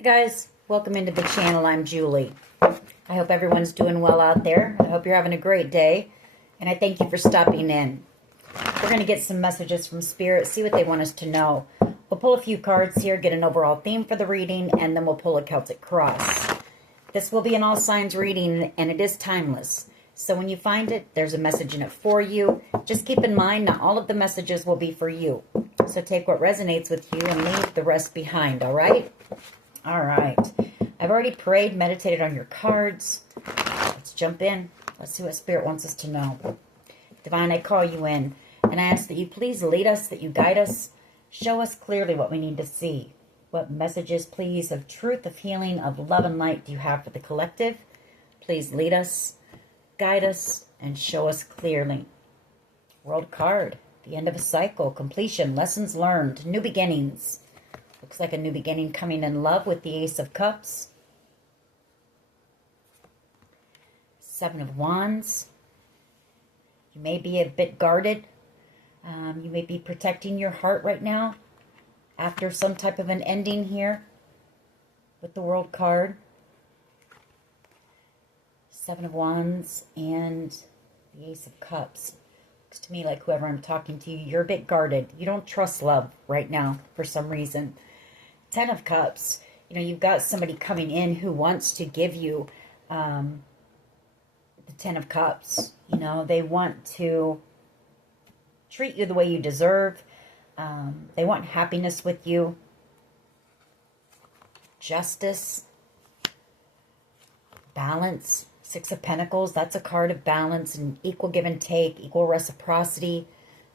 Hi guys, welcome into the channel. I'm Julie. I hope everyone's doing well out there. I hope you're having a great day, and I thank you for stopping in. We're going to get some messages from Spirit, see what they want us to know. We'll pull a few cards here, get an overall theme for the reading, and then we'll pull a Celtic cross. This will be an all signs reading, and it is timeless. So when you find it, there's a message in it for you. Just keep in mind, not all of the messages will be for you. So take what resonates with you and leave the rest behind, all right? All right. I've already prayed, meditated on your cards. Let's jump in. Let's see what Spirit wants us to know. Divine, I call you in, and I ask that you please lead us, that you guide us, show us clearly what we need to see. What messages, please, of truth, of healing, of love and light do you have for the collective? Please lead us, guide us, and show us clearly. World card, the end of a cycle, completion, lessons learned, new beginnings. Looks like a new beginning coming in love with the Ace of Cups. Seven of Wands. You may be a bit guarded. You may be protecting your heart right now after some type of an ending here with the World card. Seven of Wands and the Ace of Cups. Looks to me like whoever I'm talking to, you're a bit guarded. You don't trust love right now for some reason. Ten of Cups. You know, you've got somebody coming in who wants to give you the Ten of Cups. You know, they want to treat you the way you deserve. They want happiness with you. Justice. Balance. Six of Pentacles. That's a card of balance and equal give and take, equal reciprocity.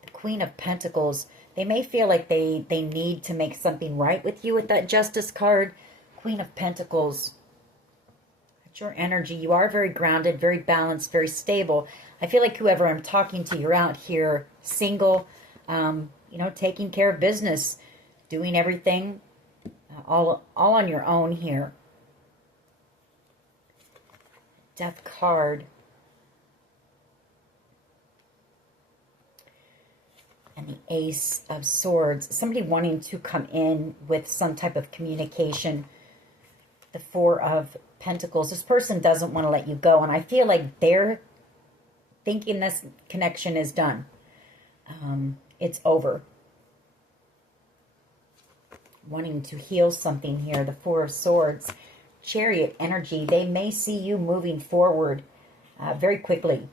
The Queen of Pentacles. They may feel like they need to make something right with you with that Justice card. Queen of Pentacles. That's your energy. You are very grounded, very balanced, very stable. I feel like whoever I'm talking to, you're out here single, you know, taking care of business, doing everything all on your own here. Death card. And the Ace of Swords. Somebody wanting to come in with some type of communication. The Four of Pentacles. This person doesn't want to let you go. And I feel like they're thinking this connection is done. It's over. Wanting to heal something here. The Four of Swords. Chariot energy. They may see you moving forward very quickly.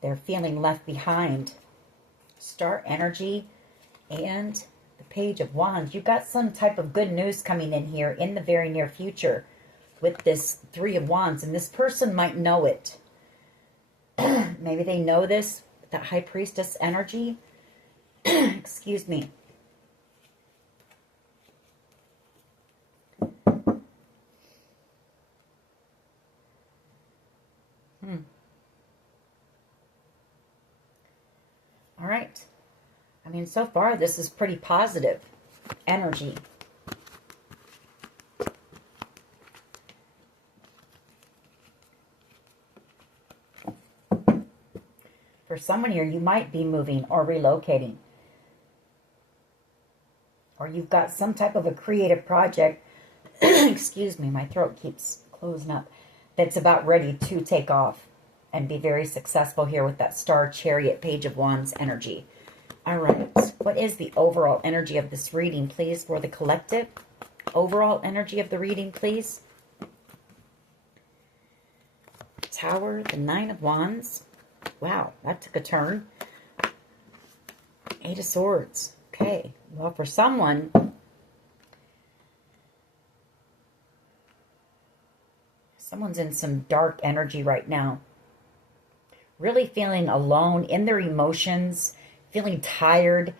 They're feeling left behind. Star energy and the Page of Wands. You've got some type of good news coming in here in the very near future with this Three of Wands, and this person might know it. Maybe they know this, that High Priestess energy. Excuse me. All right. I mean, so far, this is pretty positive energy. For someone here, you might be moving or relocating. Or you've got some type of a creative project. Excuse me, my throat keeps closing up. That's about ready to take off and be very successful here with that Star, Chariot, Page of Wands energy. All right. What is the overall energy of this reading, please, for the collective? Overall energy of the reading, please. Tower, the Nine of Wands. Wow, that took a turn. Eight of Swords. Okay. Well, for someone, someone's in some dark energy right now. Really feeling alone in their emotions, feeling tired,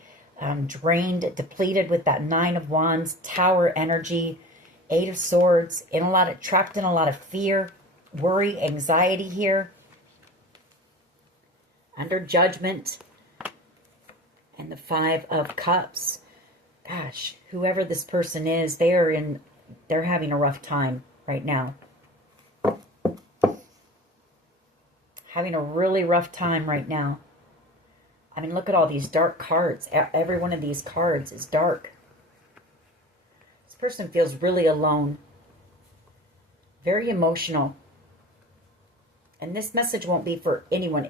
drained, depleted with that Nine of Wands, Tower energy, Eight of Swords, trapped in a lot of fear, worry, anxiety here, under judgment, and the Five of Cups. Gosh, whoever this person is, they're having a rough time right now. Having a really rough time right now. I mean, look at all these dark cards. Every one of these cards is dark. This person feels really alone. Very emotional. And this message won't be for anyone,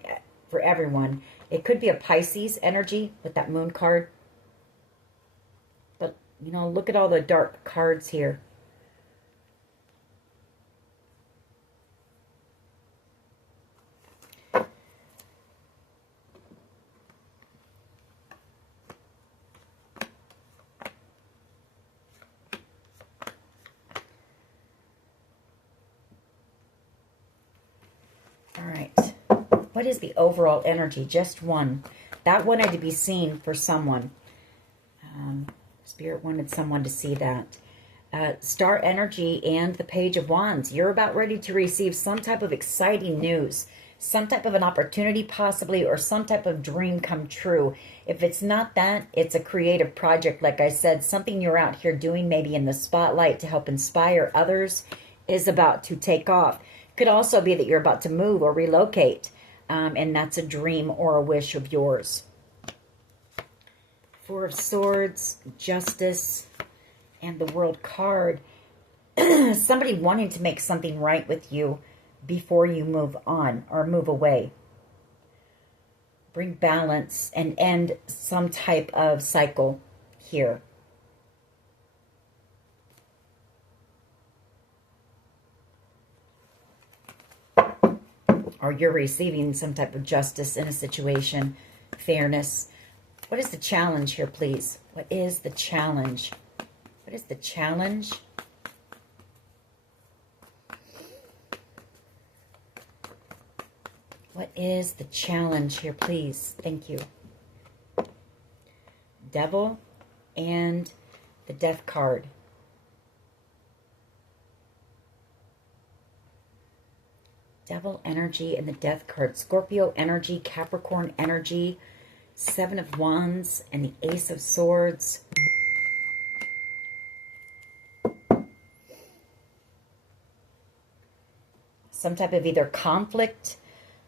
for everyone. It could be a Pisces energy with that moon card. But, you know, look at all the dark cards here. All right. What is the overall energy? Just one. That wanted to be seen for someone. Spirit wanted someone to see that. Star energy and the Page of Wands. You're about ready to receive some type of exciting news. Some type of an opportunity possibly, or some type of dream come true. If it's not that, it's a creative project. Like I said, something you're out here doing maybe in the spotlight to help inspire others is about to take off. Could also be that you're about to move or relocate, and that's a dream or a wish of yours. Four of Swords, Justice, and the World card. Somebody wanting to make something right with you before you move on or move away. Bring balance and end some type of cycle here. Or you're receiving some type of justice in a situation, fairness. What is the challenge here, please? What is the challenge? What is the challenge? What is the challenge here, please? Thank you. Devil and the Death card. Devil energy and the Death card. Scorpio energy, Capricorn energy, Seven of Wands, and the Ace of Swords. Some type of either conflict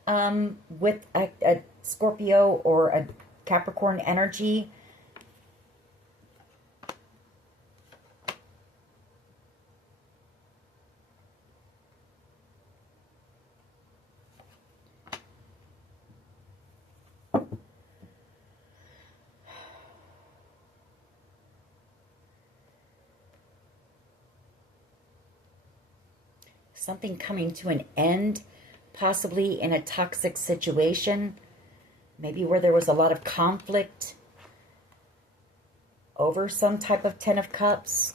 with a Scorpio or a Capricorn energy. Something coming to an end, possibly in a toxic situation, maybe where there was a lot of conflict over some type of Ten of Cups.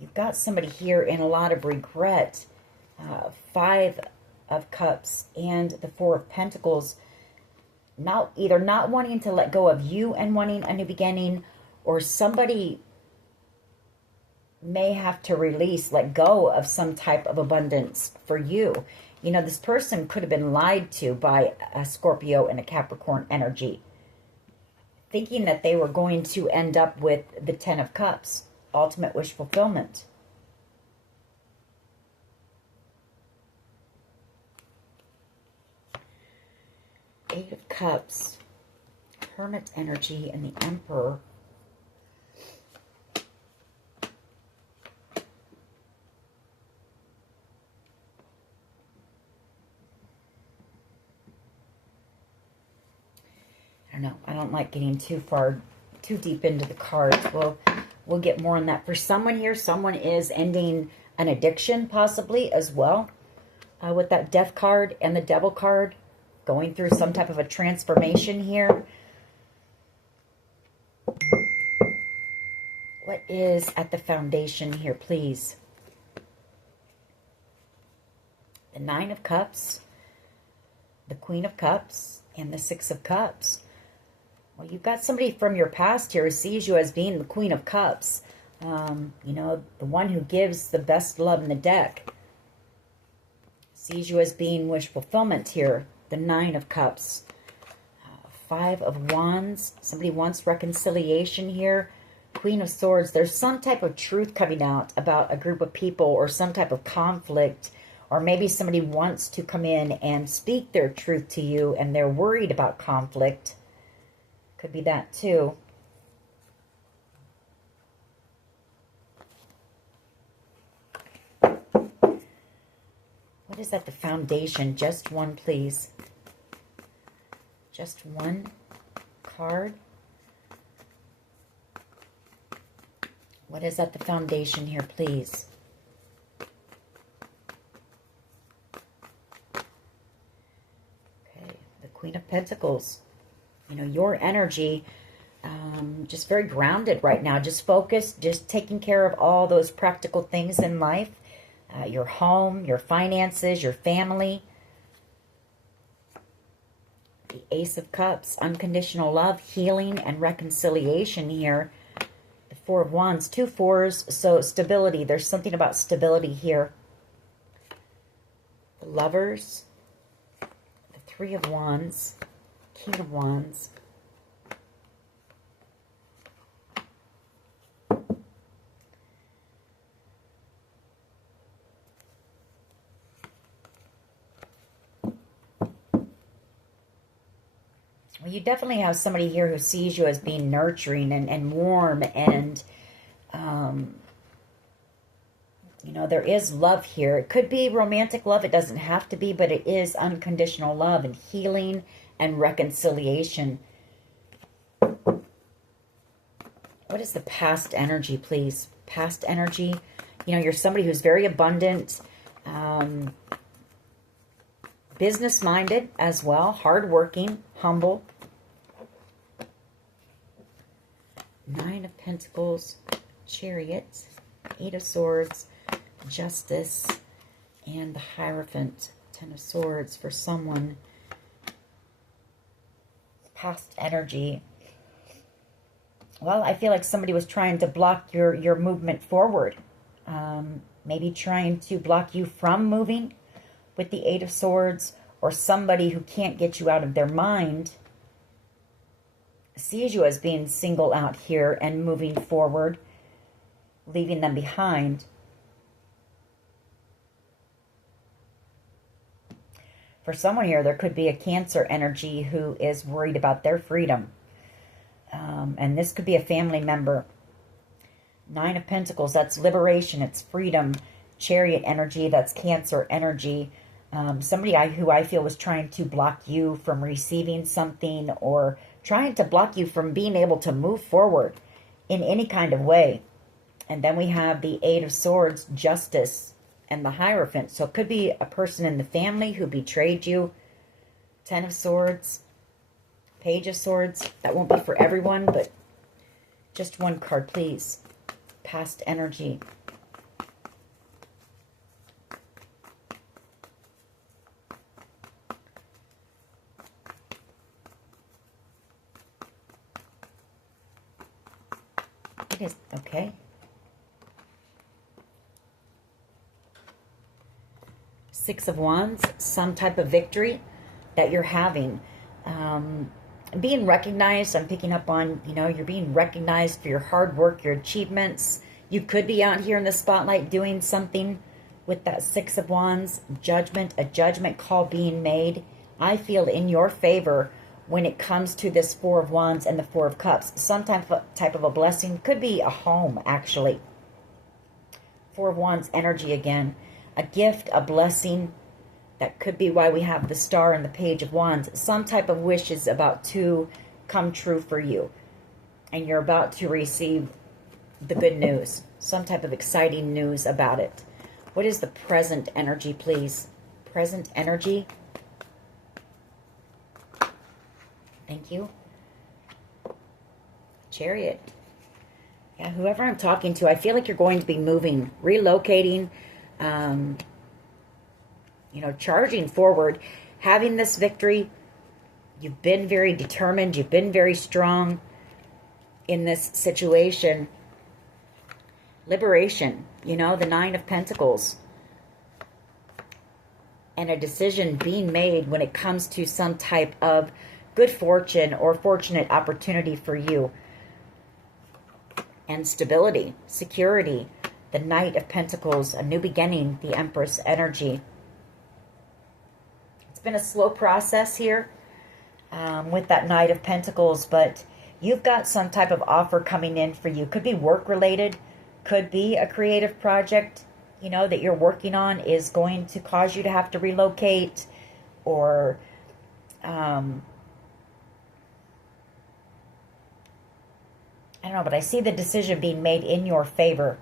You've got somebody here in a lot of regret. Five of Cups and the Four of Pentacles. Either not wanting to let go of you and wanting a new beginning, or somebody may have to let go of some type of abundance for you. You know, this person could have been lied to by a Scorpio and a Capricorn energy, thinking that they were going to end up with the Ten of Cups, ultimate wish fulfillment. Eight of Cups, Hermit energy, and the Emperor. No, I don't like getting too deep into the cards. We'll get more on that. For someone here, someone is ending an addiction possibly as well. With that Death card and the Devil card, going through some type of a transformation here. What is at the foundation here, please? The Nine of Cups, the Queen of Cups, and the Six of Cups. Well, you've got somebody from your past here who sees you as being the Queen of Cups. You know, the one who gives the best love in the deck. Sees you as being wish fulfillment here. The Nine of Cups. Five of Wands. Somebody wants reconciliation here. Queen of Swords. There's some type of truth coming out about a group of people or some type of conflict. Or maybe somebody wants to come in and speak their truth to you and they're worried about conflict. Could be that too. What is at the foundation? Just one, please. Just one card. What is at the foundation here, please? Okay, the Queen of Pentacles. You know, your energy, just very grounded right now. Just focused, just taking care of all those practical things in life. Your home, your finances, your family. The Ace of Cups, unconditional love, healing, and reconciliation here. The Four of Wands, 2 fours, so stability. There's something about stability here. The Lovers, the Three of Wands, King of Wands. Well, you definitely have somebody here who sees you as being nurturing and warm and, you know, there is love here. It could be romantic love. It doesn't have to be, but it is unconditional love and healing and reconciliation. What is the past energy, please? Past energy. You know, you're somebody who's very abundant, business-minded as well, hardworking, humble. 9 of Pentacles, Chariot, 8 of Swords, Justice, and the Hierophant, 10 of Swords for someone. Past energy. Well, I feel like somebody was trying to block your movement forward. Maybe trying to block you from moving with the 8 of Swords, or somebody who can't get you out of their mind sees you as being single out here and moving forward, leaving them behind. For someone here, there could be a Cancer energy who is worried about their freedom. And this could be a family member. 9 of Pentacles, that's liberation, it's freedom. Chariot energy, that's Cancer energy. Somebody who I feel was trying to block you from receiving something, or trying to block you from being able to move forward in any kind of way. And then we have the 8 of Swords, Justice, and the Hierophant. So it could be a person in the family who betrayed you. 10 of Swords, Page of Swords. That won't be for everyone, but just one card, please. Past energy. It is, okay. 6 of Wands, some type of victory that you're having. Being recognized, I'm picking up on, you know, you're being recognized for your hard work, your achievements. You could be out here in the spotlight doing something with that 6 of Wands. Judgment, a judgment call being made, I feel, in your favor when it comes to this 4 of Wands and the 4 of Cups. Some type of a blessing. Could be a home, actually. 4 of Wands energy again. A gift, a blessing. That could be why we have the Star and the Page of Wands. Some type of wish is about to come true for you. And you're about to receive the good news. Some type of exciting news about it. What is the present energy, please? Present energy. Thank you. Chariot. Yeah, whoever I'm talking to, I feel like you're going to be moving, relocating, you know, charging forward, having this victory. You've been very determined. You've been very strong in this situation. Liberation, you know, the 9 of Pentacles. And a decision being made when it comes to some type of good fortune or fortunate opportunity for you. And stability, security, the Knight of Pentacles, a new beginning, the Empress energy. It's been a slow process here with that Knight of Pentacles, but you've got some type of offer coming in for you. Could be work related, could be a creative project, you know, that you're working on is going to cause you to have to relocate, or I don't know, but I see the decision being made in your favor.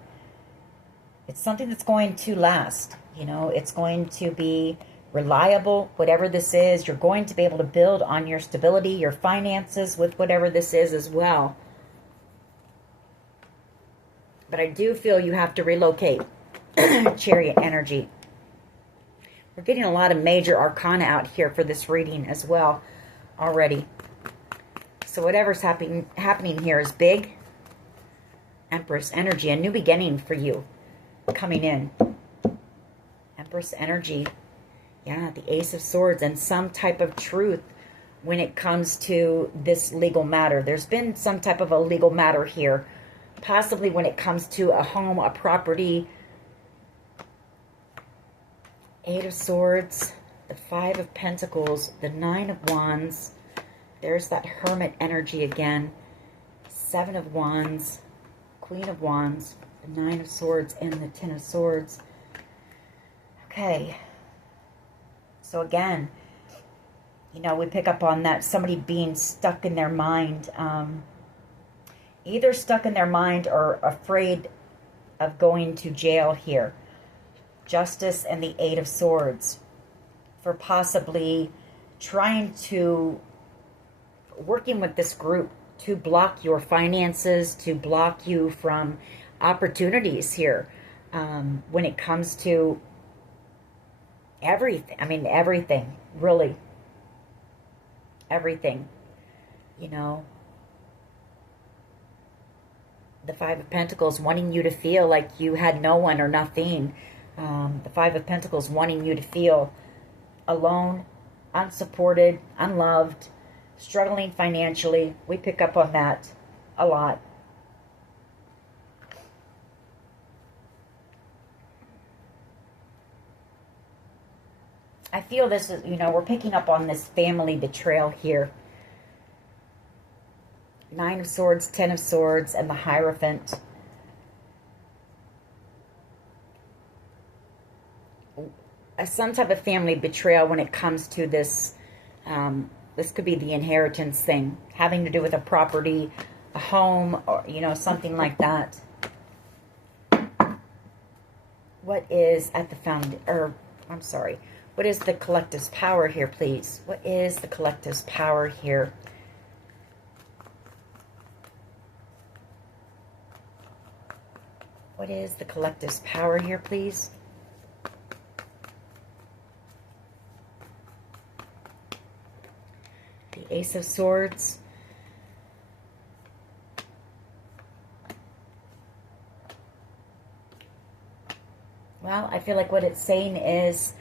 It's something that's going to last. You know, it's going to be reliable, whatever this is. You're going to be able to build on your stability, your finances with whatever this is as well. But I do feel you have to relocate. Chariot energy. We're getting a lot of major arcana out here for this reading as well already. So whatever's happening here is big. Empress energy, a new beginning for you coming in. Empress energy. Yeah, the Ace of Swords, and some type of truth when it comes to this legal matter. There's been some type of a legal matter here. Possibly when it comes to a home, a property. Eight of Swords, the Five of Pentacles, the Nine of Wands. There's that Hermit energy again. Seven of Wands, Queen of Wands, the Nine of Swords, and the Ten of Swords. Okay. So again, you know, we pick up on that, somebody being stuck in their mind. Either stuck in their mind or afraid of going to jail here. Justice and the Eight of Swords, for possibly trying to, working with this group to block your finances, to block you from opportunities here when it comes to everything. I mean, everything, really. Everything, you know. The Five of Pentacles wanting you to feel like you had no one or nothing. The Five of Pentacles wanting you to feel alone, unsupported, unloved, struggling financially. We pick up on that a lot. I feel this is, you know, we're picking up on this family betrayal here. Nine of Swords, Ten of Swords, and the Hierophant. Some type of family betrayal when it comes to this. This could be the inheritance thing, having to do with a property, a home, or, you know, something like that. What is at the what is the collective's power here, please? What is the collective's power here? What is the collective's power here, please? The Ace of Swords. Well, I feel like what it's saying is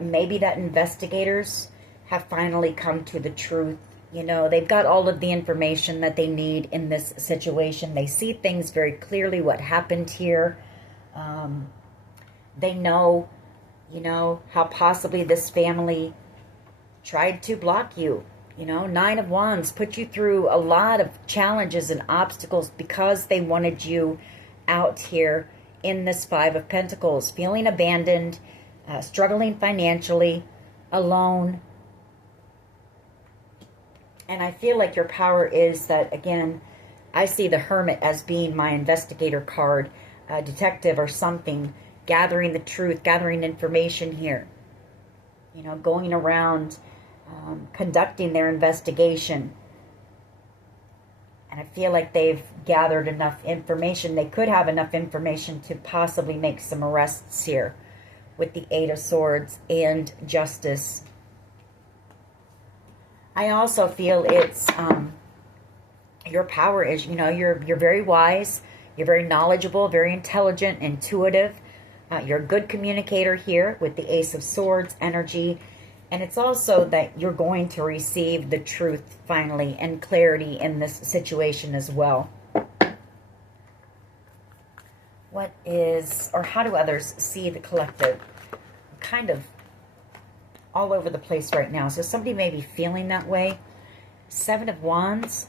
maybe that investigators have finally come to the truth. You know, they've got all of the information that they need in this situation. They see things very clearly, what happened here. They know, you know, how possibly this family tried to block you. You know, Nine of Wands put you through a lot of challenges and obstacles because they wanted you out here in this Five of Pentacles, feeling abandoned, struggling financially, alone. And I feel like your power is that, again, I see the Hermit as being my investigator card, a detective or something, gathering the truth, gathering information here. You know, going around, conducting their investigation. And I feel like they've gathered enough information. They could have enough information to possibly make some arrests here with the Eight of Swords and Justice. I also feel it's your power is, you know, you're very wise, you're very knowledgeable, very intelligent, intuitive. You're a good communicator here with the Ace of Swords energy. And it's also that you're going to receive the truth finally and clarity in this situation as well. What is, or how do others see the collective? Kind of all over the place right now. So somebody may be feeling that way. Seven of Wands.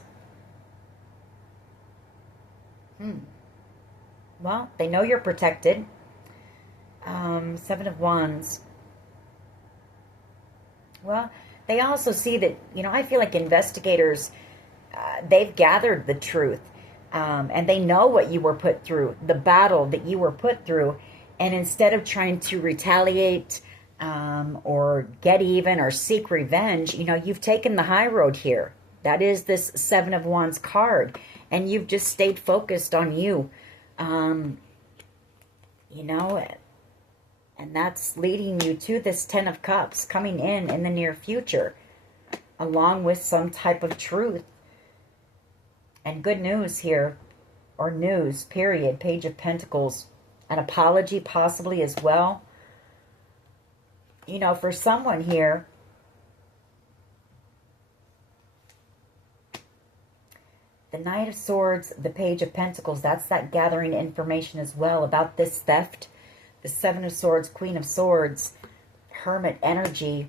Well, they know you're protected. Seven of Wands. Well, they also see that, I feel like investigators, they've gathered the truth. And they know what you were put through, the battle that you were put through. And instead of trying to retaliate or get even or seek revenge, you've taken the high road here. That is this Seven of Wands card. And you've just stayed focused on you. And that's leading you to this Ten of Cups coming in the near future, along with some type of truth. And good news here, or news, period. Page of Pentacles. An apology possibly as well. For someone here, the Knight of Swords, the Page of Pentacles, that's that gathering information as well about this theft. The Seven of Swords, Queen of Swords, Hermit energy,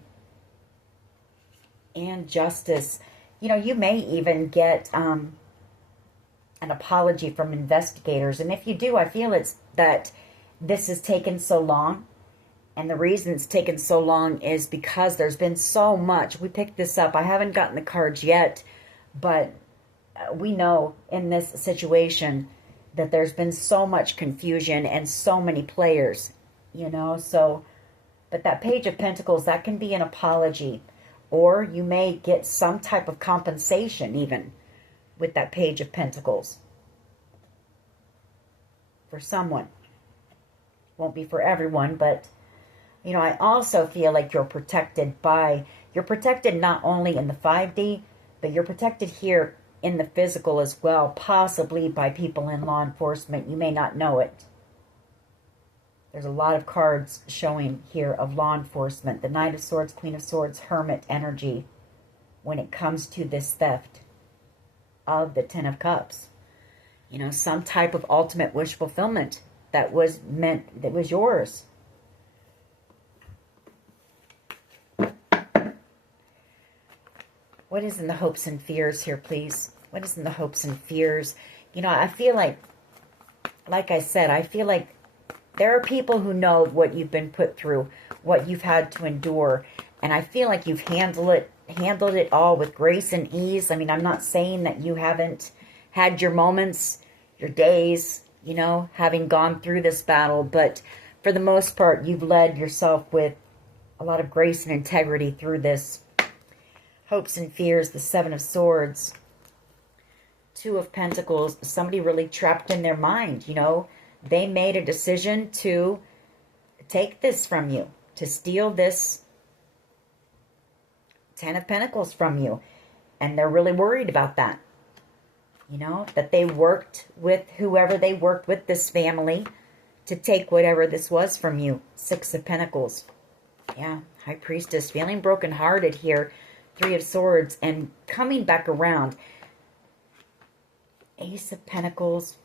and Justice. You may even get an apology from investigators. And if you do, I feel it's that this has taken so long. And the reason it's taken so long is because there's been so much. We picked this up. I haven't gotten the cards yet, but we know in this situation that there's been so much confusion and so many players, so, but that Page of Pentacles, that can be an apology, or you may get some type of compensation even with that Page of Pentacles for someone. Won't be for everyone, but, I also feel like you're protected not only in the 5D, but you're protected here in the physical as well, possibly by people in law enforcement. You may not know it. There's a lot of cards showing here of law enforcement. The Knight of Swords, Queen of Swords, Hermit energy when it comes to this theft of the Ten of Cups. Some type of ultimate wish fulfillment that was yours. What is in the hopes and fears here, please? What is in the hopes and fears? I feel like I said, I feel like there are people who know what you've been put through, what you've had to endure. And I feel like you've handled it all with grace and ease. I mean, I'm not saying that you haven't had your moments, your days, having gone through this battle. But for the most part, you've led yourself with a lot of grace and integrity through this. Hopes and fears, the Seven of Swords, Two of Pentacles, somebody really trapped in their mind, They made a decision to take this from you, to steal this Ten of Pentacles from you. And they're really worried about that. That they worked with whoever they worked with, this family, to take whatever this was from you. Six of Pentacles. Yeah, High Priestess, feeling brokenhearted here. Three of Swords, and coming back around. Ace of Pentacles.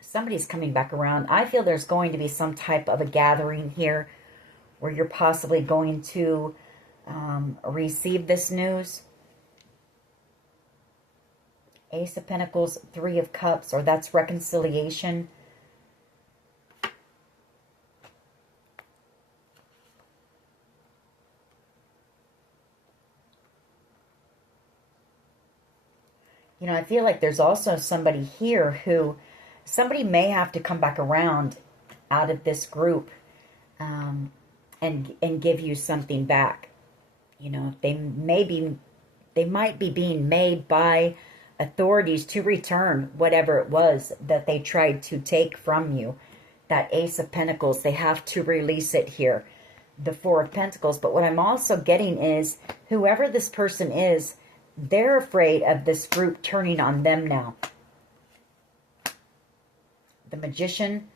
Somebody's coming back around. I feel there's going to be some type of a gathering here where you're possibly going to receive this news. Ace of Pentacles, Three of Cups, or that's reconciliation. I feel like there's also somebody here who, somebody may have to come back around out of this group and give you something back. They might be being made by authorities to return whatever it was that they tried to take from you. That Ace of Pentacles, they have to release it here. The Four of Pentacles. But what I'm also getting is, whoever this person is, they're afraid of this group turning on them now. The Magician,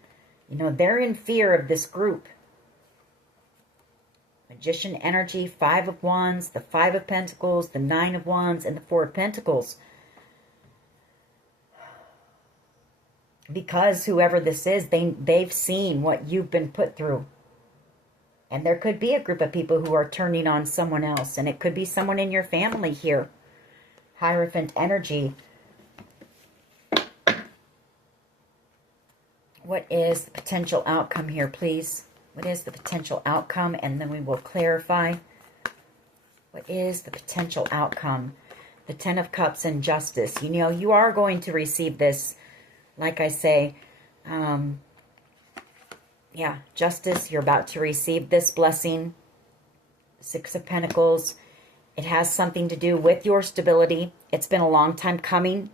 they're in fear of this group. Magician energy, Five of Wands, the Five of Pentacles, the Nine of Wands, and the Four of Pentacles. Because whoever this is, they've seen what you've been put through. And there could be a group of people who are turning on someone else. And it could be someone in your family here. Hierophant energy. What is the potential outcome here, please? What is the potential outcome? And then we will clarify. What is the potential outcome? The Ten of Cups and Justice. You know, you are going to receive this, like I say, yeah, justice. You're about to receive this blessing. Six of Pentacles. It has something to do with your stability. It's been a long time coming.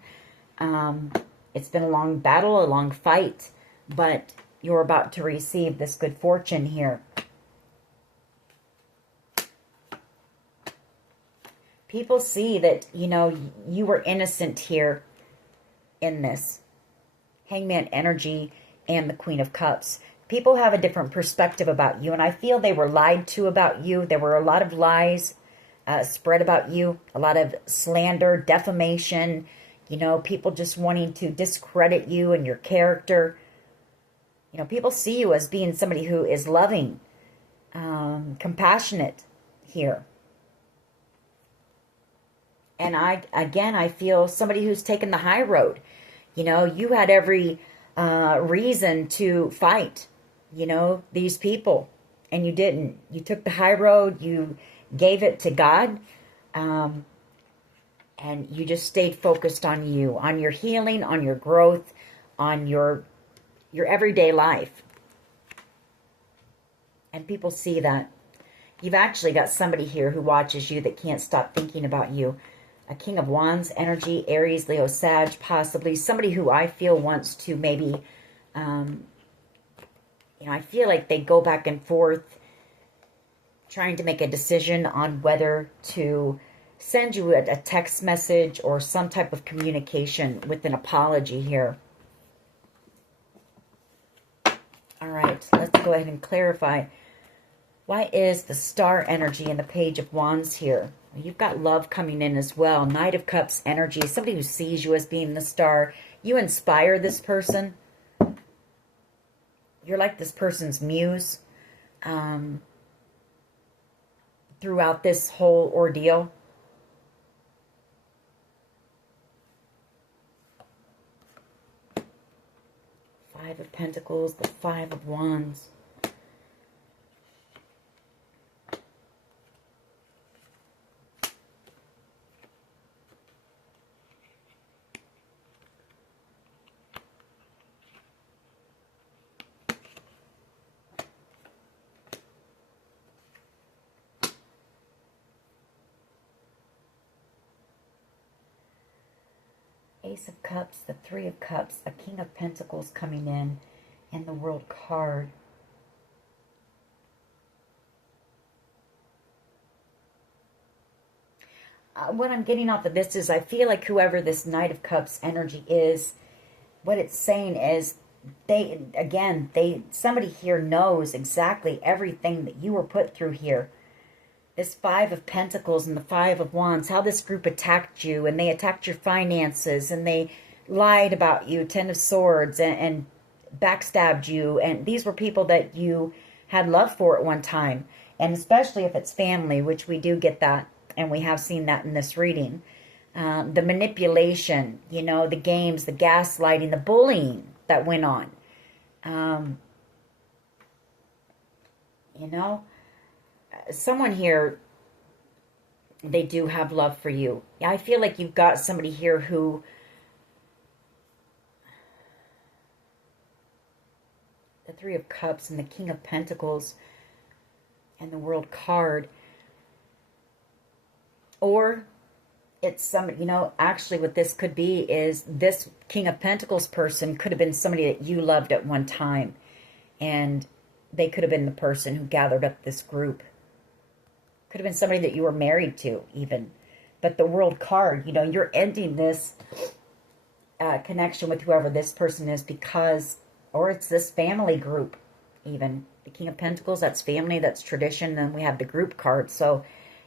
It's been a long battle, a long fight, but you're about to receive this good fortune here. People see that, you know, you were innocent here in this. Hangman energy and the Queen of Cups. People have a different perspective about you, and I feel they were lied to about you. There were a lot of lies spread about you, a lot of slander, defamation, you know, people just wanting to discredit you and your character. You know, people see you as being somebody who is loving, compassionate here. And I feel somebody who's taken the high road. You know, you had every reason to fight, you know, these people, and you didn't. You took the high road, you gave it to God, and you just stayed focused on you, on your healing, on your growth, on your everyday life. And people see that. You've actually got somebody here who watches you that can't stop thinking about you. A King of Wands energy, Aries, Leo, Sag, possibly. Somebody who I feel wants to maybe, you know, I feel like they go back and forth trying to make a decision on whether to send you a text message or some type of communication with an apology here. All right, let's go ahead and clarify. Why is the Star energy and the Page of Wands here? You've got love coming in as well. Knight of Cups energy, somebody who sees you as being the star. You inspire this person. You're like this person's muse throughout this whole ordeal. Five of Pentacles, the Five of Wands. Ace of Cups, the Three of Cups, a King of Pentacles coming in, and the World card. What I'm getting off of this is I feel like whoever this Knight of Cups energy is, what it's saying is somebody here knows exactly everything that you were put through here. This Five of Pentacles and the Five of Wands, how this group attacked you, and they attacked your finances, and they lied about you, Ten of Swords, and backstabbed you, and these were people that you had love for at one time, and especially if it's family, which we do get that, and we have seen that in this reading. The manipulation, you know, the games, the gaslighting, the bullying that went on. You know, someone here, they do have love for you. I feel like you've got somebody here who, the Three of Cups and the King of Pentacles and the World card, or it's somebody, you know, actually what this could be is this King of Pentacles person could have been somebody that you loved at one time, and they could have been the person who gathered up this group. Could have been somebody that you were married to, even. But the World card, you know, you're ending this connection with whoever this person is because, or it's this family group, even. The King of Pentacles, that's family, that's tradition, and we have the group card. So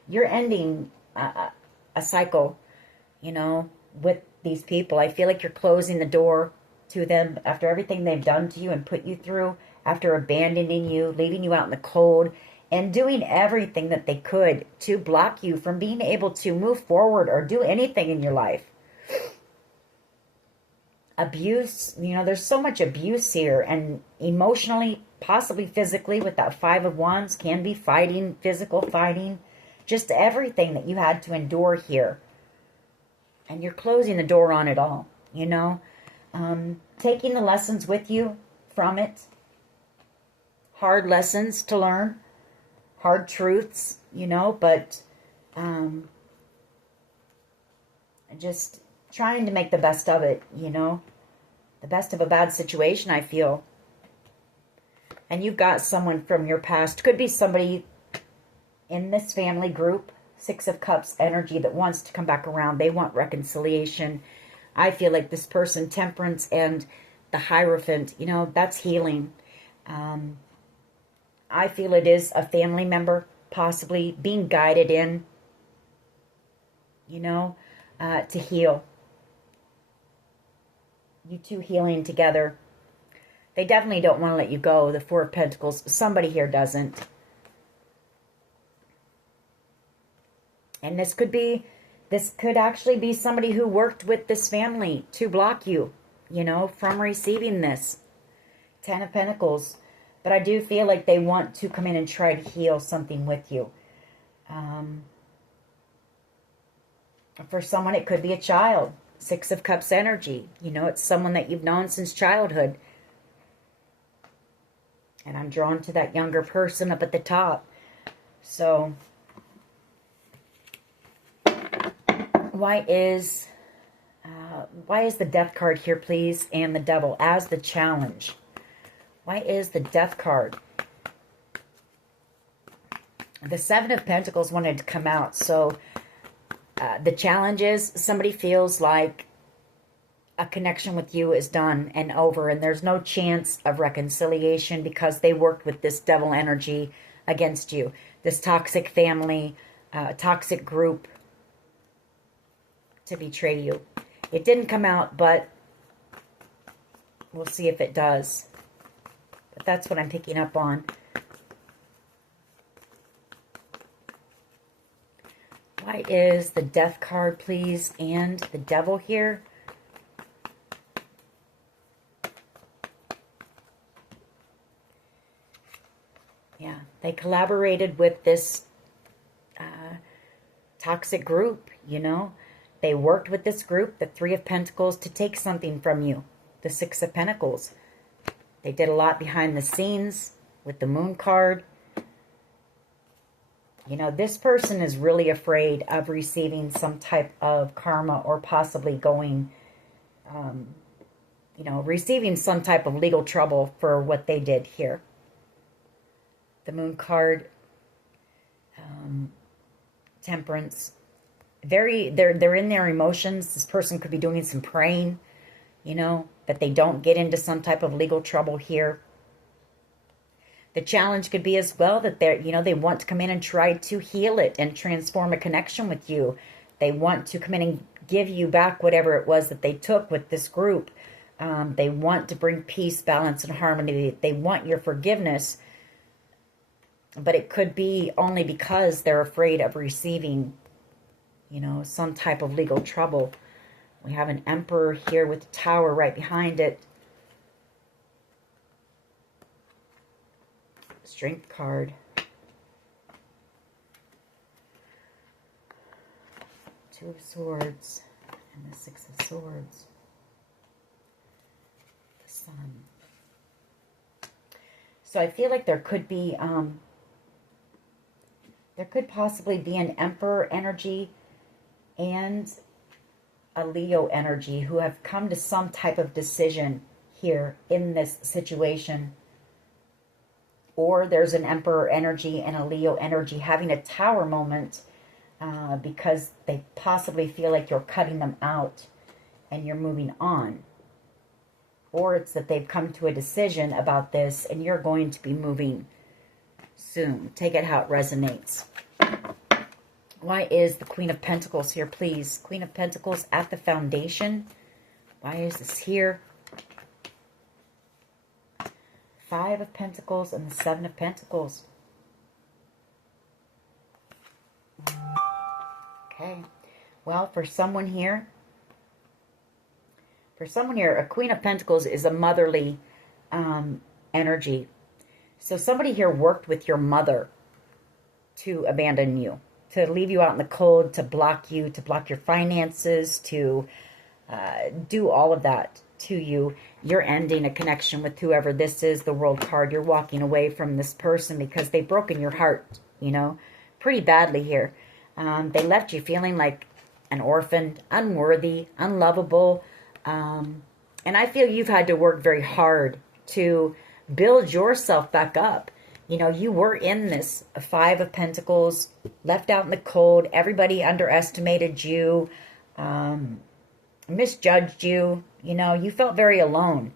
you're ending a cycle, you know, with these people. I feel like you're closing the door to them after everything they've done to you and put you through, after abandoning you, leaving you out in the cold, and doing everything that they could to block you from being able to move forward or do anything in your life. abuse. You know, there's so much abuse here, and emotionally, possibly physically, with that Five of Wands, can be fighting, physical fighting, just everything that you had to endure here. And you're closing the door on it all, you know, taking the lessons with you from it. Hard lessons to learn, hard truths, you know, but just trying to make the best of it, you know, the best of a bad situation, I feel. And you've got someone from your past, could be somebody in this family group, Six of Cups energy, that wants to come back around. They want reconciliation. I feel like this person, Temperance and the Hierophant, you know, that's healing. I feel it is a family member possibly being guided in, you know, to heal. You two healing together. They definitely don't want to let you go. The Four of Pentacles. Somebody here doesn't. And this could actually be somebody who worked with this family to block you, you know, from receiving this. Ten of Pentacles. But I do feel like they want to come in and try to heal something with you. For someone, it could be a child. Six of Cups energy. You know, it's someone that you've known since childhood. And I'm drawn to that younger person up at the top. So, why is the Death card here, please, and the Devil as the challenge? Why is the Death card? The Seven of Pentacles wanted to come out. So, the challenge is somebody feels like a connection with you is done and over, and there's no chance of reconciliation because they worked with this devil energy against you. This toxic family, toxic group to betray you. It didn't come out, but we'll see if it does. But that's what I'm picking up on. Why is the Death card, please, and the Devil here? Yeah, they collaborated with this toxic group, you know. They worked with this group, the Three of Pentacles, to take something from you. The Six of Pentacles. They did a lot behind the scenes with the Moon card. You know, this person is really afraid of receiving some type of karma or possibly going, you know, receiving some type of legal trouble for what they did here. The Moon card, Temperance. They're in their emotions. This person could be doing some praying, you know, that they don't get into some type of legal trouble here. The challenge could be as well that they're, you know, they want to come in and try to heal it and transform a connection with you. They want to come in and give you back whatever it was that they took with this group. They want to bring peace, balance, and harmony. They want your forgiveness. But it could be only because they're afraid of receiving, you know, some type of legal trouble. We have an Emperor here with the Tower right behind it. Strength card. Two of Swords and the Six of Swords. The Sun. So I feel like there could be, there could possibly be an Emperor energy and a Leo energy who have come to some type of decision here in this situation. Or there's an Emperor energy and a Leo energy having a Tower moment because they possibly feel like you're cutting them out and you're moving on. Or it's that they've come to a decision about this and you're going to be moving soon. Take it how it resonates. Why is the Queen of Pentacles here, please? Queen of Pentacles at the foundation. Why is this here? Five of Pentacles and the Seven of Pentacles. Okay. Well, for someone here, For someone here, a Queen of Pentacles is a motherly energy. So somebody here worked with your mother to abandon you, to leave you out in the cold, to block you, to block your finances, to do all of that to you. You're ending a connection with whoever this is, the World card. You're walking away from this person because they've broken your heart, you know, pretty badly here. They left you feeling like an orphan, unworthy, unlovable. And I feel you've had to work very hard to build yourself back up. You know, you were in this Five of Pentacles, left out in the cold. Everybody underestimated you, misjudged you. You know, you felt very alone.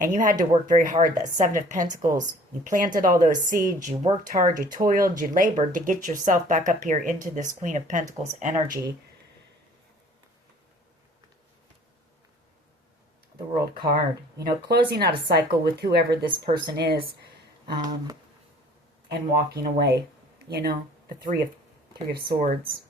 And you had to work very hard. That Seven of Pentacles, you planted all those seeds. You worked hard, you toiled, you labored to get yourself back up here into this Queen of Pentacles energy. The World card. You know, closing out a cycle with whoever this person is. And walking away, you know, the Three of Swords.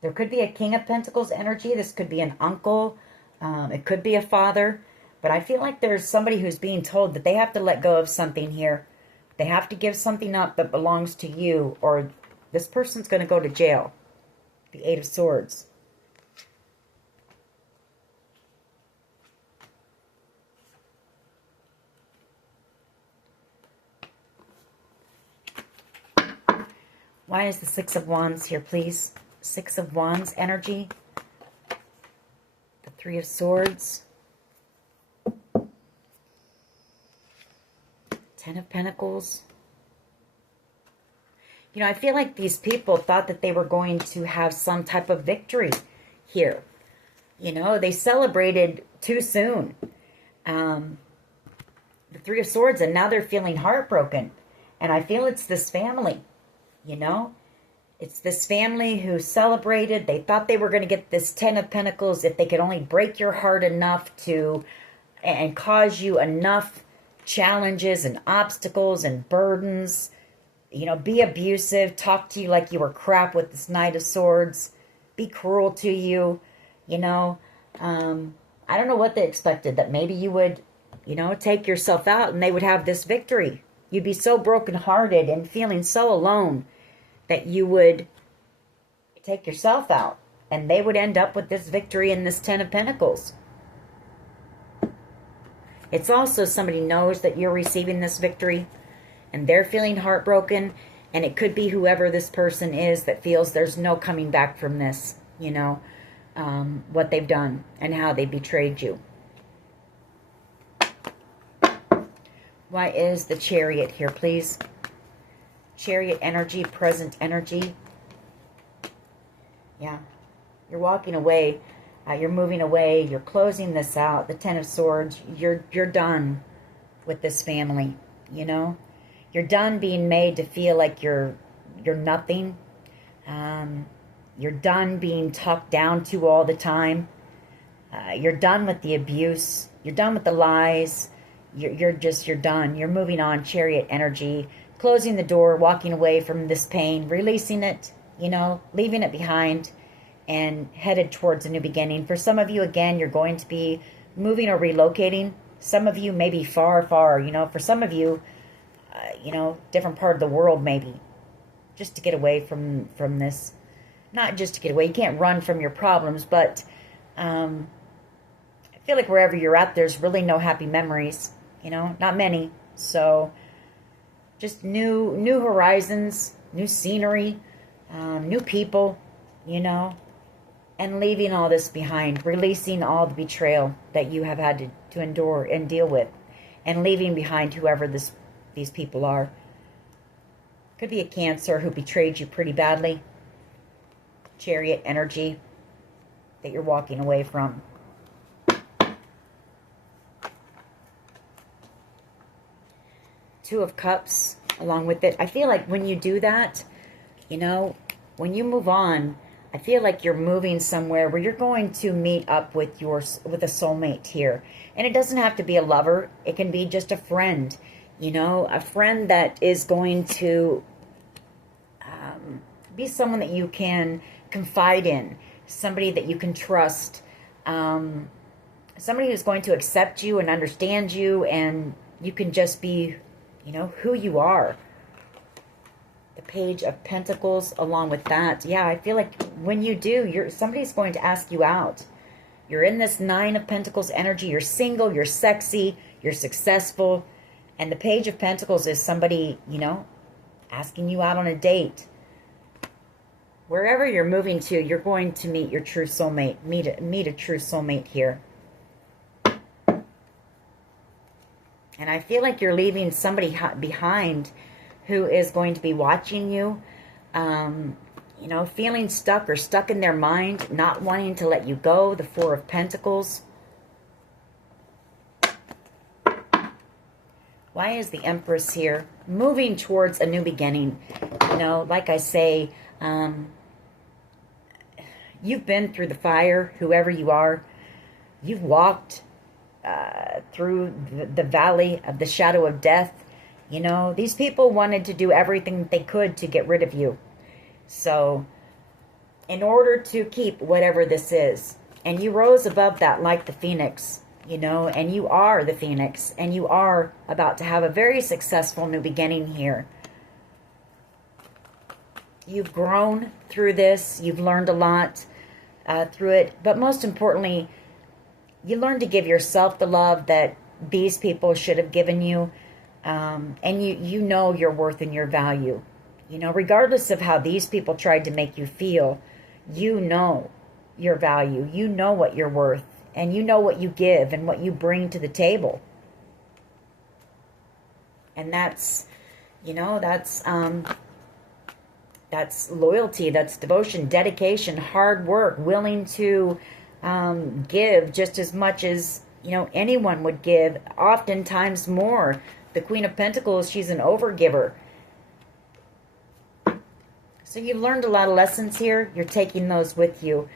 There could be a King of Pentacles energy. This could be an uncle. It could be a father. But I feel like there's somebody who's being told that they have to let go of something here. They have to give something up that belongs to you, or this person's going to go to jail. The Eight of Swords. Why is the Six of Wands here, please? Six of Wands energy. The Three of Swords. Ten of Pentacles. You know, I feel like these people thought that they were going to have some type of victory here. You know, they celebrated too soon. The Three of Swords, and now they're feeling heartbroken. And I feel it's this family. You know, it's this family who celebrated. They thought they were going to get this Ten of Pentacles if they could only break your heart enough to, and cause you enough challenges and obstacles and burdens. You know, be abusive, talk to you like you were crap with this Knight of Swords, be cruel to you. You know, I don't know what they expected, that maybe you would, you know, take yourself out and they would have this victory. You'd be so brokenhearted and feeling so alone that you would take yourself out. And they would end up with this victory in this Ten of Pentacles. It's also somebody knows that you're receiving this victory. And they're feeling heartbroken. And it could be whoever this person is that feels there's no coming back from this. You know, what they've done and how they betrayed you. Why is the Chariot here, please? Chariot energy, present energy. Yeah. You're walking away. You're moving away. You're closing this out. The Ten of Swords. You're done with this family, you know? You're done being made to feel like you're nothing. You're done being talked down to all the time. You're done with the abuse. You're done with the lies. You're done. You're moving on. Chariot energy. Closing the door, walking away from this pain, releasing it, you know, leaving it behind and headed towards a new beginning. For some of you, again, you're going to be moving or relocating. Some of you maybe far, far, you know, for some of you, you know, different part of the world maybe, just to get away from this. Not just to get away. You can't run from your problems, but I feel like wherever you're at, there's really no happy memories. You know, not many. So just new horizons, new scenery, new people, you know, and leaving all this behind, releasing all the betrayal that you have had to endure and deal with, and leaving behind whoever these people are. Could be a Cancer who betrayed you pretty badly. Chariot energy that you're walking away from. Two of Cups along with it. I feel like when you do that, you know, when you move on, I feel like you're moving somewhere where you're going to meet up with a soulmate here. And it doesn't have to be a lover. It can be just a friend. You know, a friend that is going to be someone that you can confide in, somebody that you can trust, somebody who's going to accept you and understand you, and you can just be, you know, who you are. The Page of Pentacles along with that. Yeah, I feel like when you do, somebody's going to ask you out. You're in this Nine of Pentacles energy. You're single, you're sexy, you're successful. And the Page of Pentacles is somebody, you know, asking you out on a date. Wherever you're moving to, you're going to meet your true soulmate. Meet a true soulmate here. And I feel like you're leaving somebody behind who is going to be watching you, you know, feeling stuck or stuck in their mind, not wanting to let you go. The Four of Pentacles. Why is the Empress here? Moving towards a new beginning. You know, like I say, you've been through the fire, whoever you are. You've walked through the valley of the shadow of death. You know, these people wanted to do everything they could to get rid of you. So, in order to keep whatever this is, and you rose above that like the phoenix, you know, and you are the phoenix, and you are about to have a very successful new beginning here. You've grown through this. You've learned a lot through it. But most importantly, you learn to give yourself the love that these people should have given you. And you know your worth and your value. You know, regardless of how these people tried to make you feel, you know your value. You know what you're worth. And you know what you give and what you bring to the table. And that's, you know, that's loyalty, that's devotion, dedication, hard work, willing to give just as much as, you know, anyone would give, oftentimes more. The Queen of Pentacles, she's an overgiver. So you've learned a lot of lessons here. You're taking those with you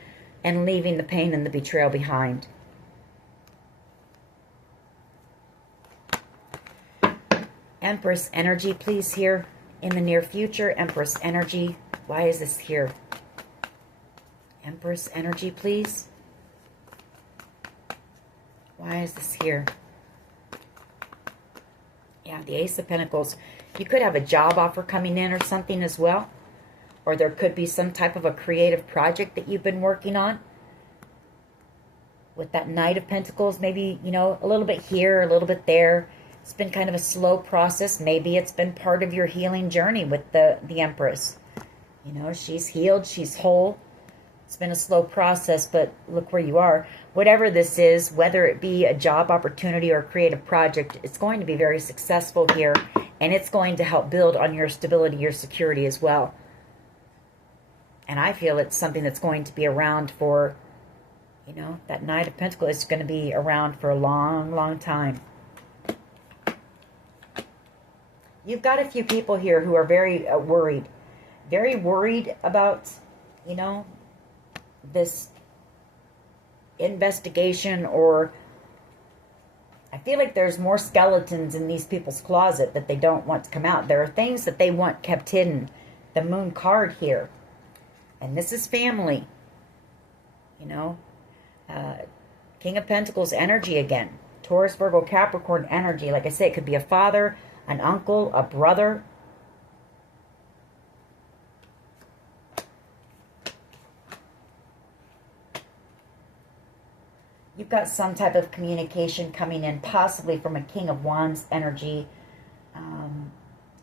and leaving the pain and the betrayal behind. Empress energy, please, here in the near future. Empress energy. Why is this here? Empress energy, please. Why is this here? Yeah, the Ace of Pentacles. You could have a job offer coming in or something as well. Or there could be some type of a creative project that you've been working on. With that Knight of Pentacles, maybe, you know, a little bit here, a little bit there. It's been kind of a slow process. Maybe it's been part of your healing journey with the Empress. You know, she's healed, she's whole. It's been a slow process, but look where you are. Whatever this is, whether it be a job opportunity or a creative project, it's going to be very successful here. And it's going to help build on your stability, your security as well. And I feel it's something that's going to be around for, you know, that Knight of Pentacles is going to be around for a long, long time. You've got a few people here who are very worried. Very worried about, you know, this investigation, or I feel like there's more skeletons in these people's closet that they don't want to come out. There are things that they want kept hidden. The Moon card here. And this is family. You know, King of Pentacles energy again. Taurus, Virgo, Capricorn energy. Like I say, it could be a father, an uncle, a brother. You've got some type of communication coming in, possibly from a King of Wands energy,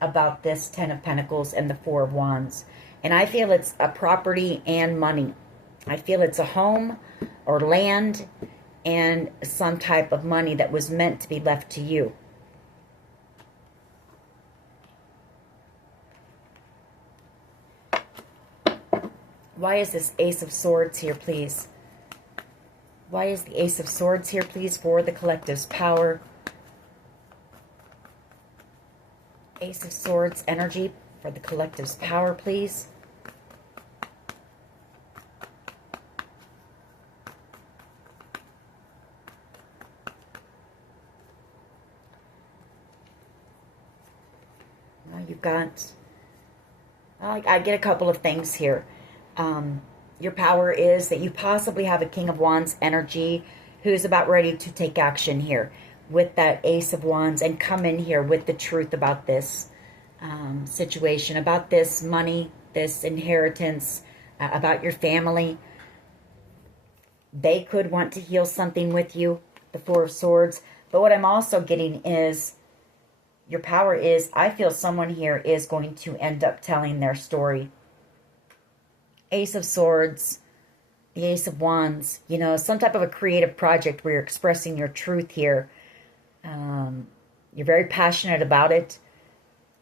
about this Ten of Pentacles and the Four of Wands. And I feel it's a property and money. I feel it's a home or land and some type of money that was meant to be left to you. Why is this Ace of Swords here, please? Why is the Ace of Swords here, please, for the collective's power? Ace of Swords energy for the collective's power, please. I get a couple of things here. Your power is that you possibly have a King of Wands energy who's about ready to take action here with that Ace of Wands and come in here with the truth about this situation, about this money, this inheritance, about your family. They could want to heal something with you, the Four of Swords. But what I'm also getting is your power is, I feel someone here is going to end up telling their story. Ace of Swords, the Ace of Wands, you know, some type of a creative project where you're expressing your truth here. You're very passionate about it.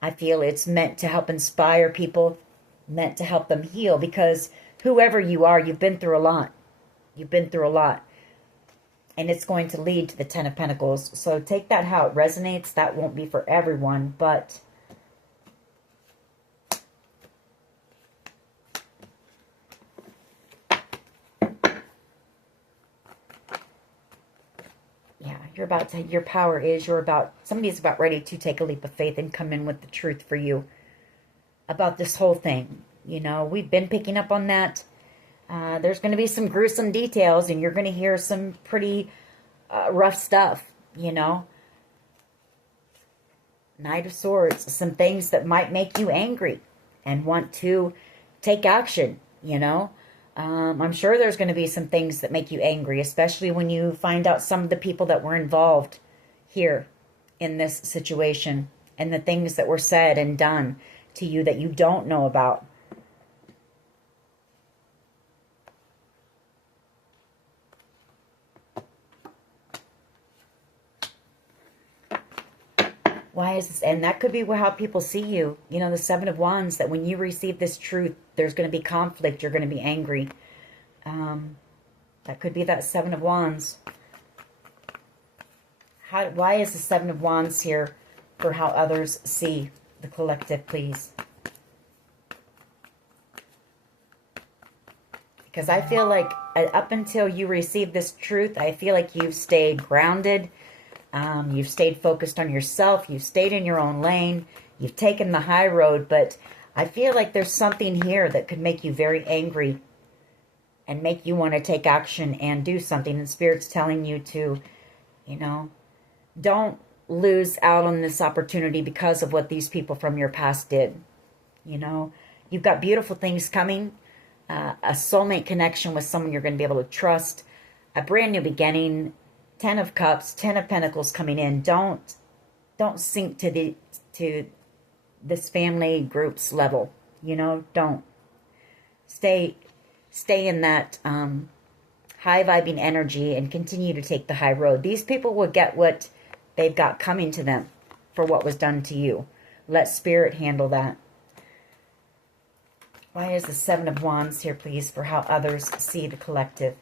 I feel it's meant to help inspire people, meant to help them heal, because whoever you are, you've been through a lot. You've been through a lot. And it's going to lead to the Ten of Pentacles. So take that how it resonates. That won't be for everyone, but yeah, you're about to, your power is, somebody's about ready to take a leap of faith and come in with the truth for you about this whole thing. You know, we've been picking up on that. There's going to be some gruesome details, and you're going to hear some pretty rough stuff, you know. Knight of Swords, some things that might make you angry and want to take action, you know. I'm sure there's going to be some things that make you angry, especially when you find out some of the people that were involved here in this situation and the things that were said and done to you that you don't know about. Why is this? And that could be how people see you. You know, the Seven of Wands, that when you receive this truth, there's going to be conflict. You're going to be angry. That could be that Seven of Wands. Why is the Seven of Wands here for how others see the collective, please? Because I feel like up until you receive this truth, I feel like you've stayed grounded. You've stayed focused on yourself. You've stayed in your own lane. You've taken the high road. But I feel like there's something here that could make you very angry and make you want to take action and do something. And Spirit's telling you to, you know, don't lose out on this opportunity because of what these people from your past did. You know, you've got beautiful things coming. A soulmate connection with someone you're going to be able to trust. A brand new beginning. 10 of Cups, 10 of Pentacles coming in. Don't sink to this family group's level. You know, don't. Stay in that high vibing energy and continue to take the high road. These people will get what they've got coming to them for what was done to you. Let Spirit handle that. Why is the Seven of Wands here, please, for how others see the collective?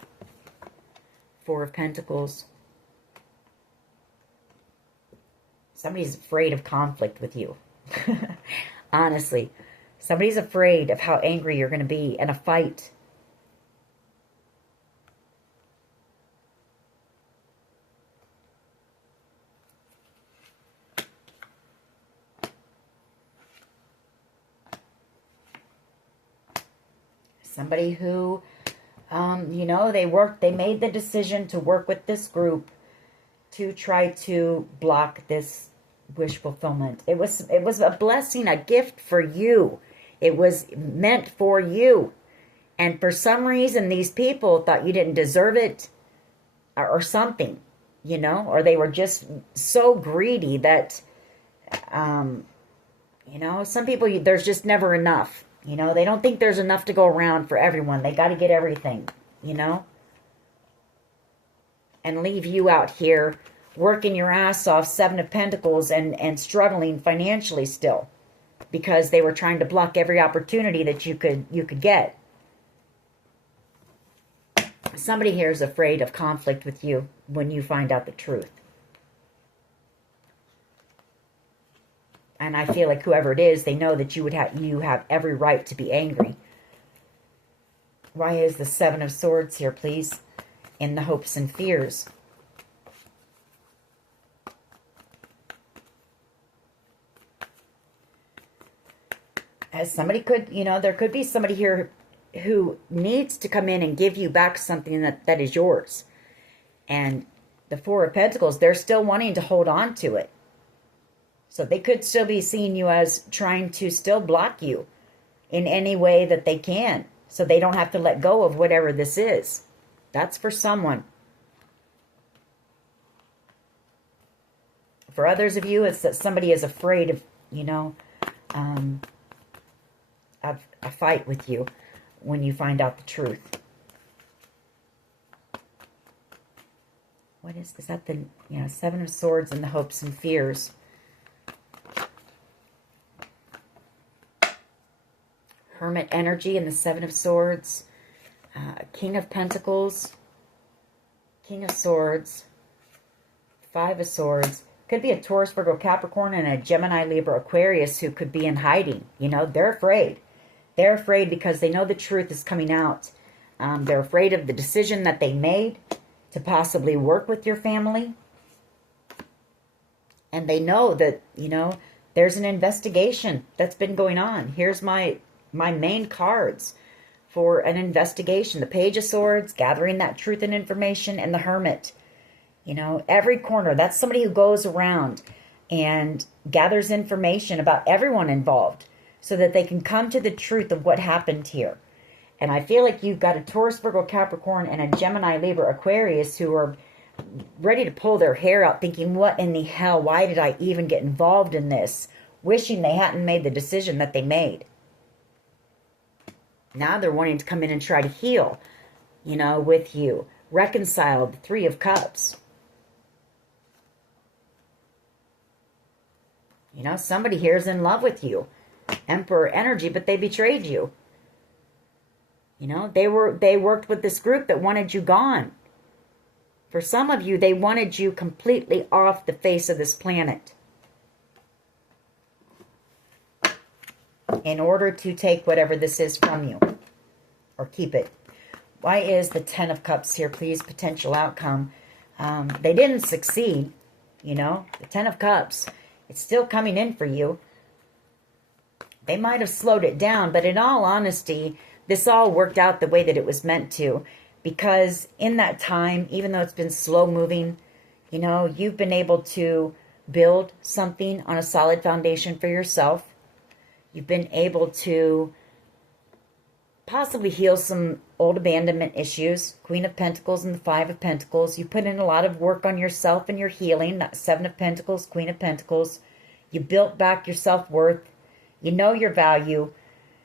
Four of Pentacles. Somebody's afraid of conflict with you. Honestly. Somebody's afraid of how angry you're going to be in a fight. Somebody who, you know, they made the decision to work with this group to try to block this wish fulfillment. It was a blessing, a gift for you. It was meant for you. And for some reason, these people thought you didn't deserve it or something, you know, or they were just so greedy that, you know, some people, there's just never enough. You know, they don't think there's enough to go around for everyone. They got to get everything, you know, and leave you out here working your ass off, Seven of Pentacles, and struggling financially still because they were trying to block every opportunity that you could get. Somebody here is afraid of conflict with you when you find out the truth. And I feel like whoever it is, they know that you have every right to be angry. Why is the Seven of Swords here, please? In the hopes and fears. as somebody could, there could be somebody here who needs to come in and give you back something that is yours. And the Four of Pentacles, they're still wanting to hold on to it. So they could still be seeing you as trying to still block you in any way that they can, so they don't have to let go of whatever this is. That's for someone. For others of you, it's that somebody is afraid of, of a fight with you when you find out the truth. What is that? The Seven of Swords and the hopes and fears. Hermit energy and the Seven of Swords. King of Pentacles. King of Swords. Five of Swords. Could be a Taurus, Virgo, Capricorn, and a Gemini, Libra, Aquarius who could be in hiding. They're afraid. They're afraid because they know the truth is coming out. They're afraid of the decision that they made to possibly work with your family. And they know that, there's an investigation that's been going on. Here's my main cards for an investigation. The Page of Swords, gathering that truth and information, and the Hermit. Every corner. That's somebody who goes around and gathers information about everyone involved so that they can come to the truth of what happened here. And I feel like you've got a Taurus, Virgo, Capricorn, and a Gemini, Libra, Aquarius who are ready to pull their hair out thinking, what in the hell? Why did I even get involved in this? Wishing they hadn't made the decision that they made. Now they're wanting to come in and try to heal, with you. Reconcile the Three of Cups. Somebody here is in love with you. Emperor energy, but they betrayed you. They worked with this group that wanted you gone. For some of you, they wanted you completely off the face of this planet in order to take whatever this is from you or keep it. Why is the Ten of Cups here, please? Potential outcome. They didn't succeed, the Ten of Cups. It's still coming in for you. They might have slowed it down, but in all honesty, this all worked out the way that it was meant to. Because in that time, even though it's been slow moving, you've been able to build something on a solid foundation for yourself. You've been able to possibly heal some old abandonment issues. Queen of Pentacles and the Five of Pentacles. You put in a lot of work on yourself and your healing. That Seven of Pentacles, Queen of Pentacles. You built back your self-worth. You know your value.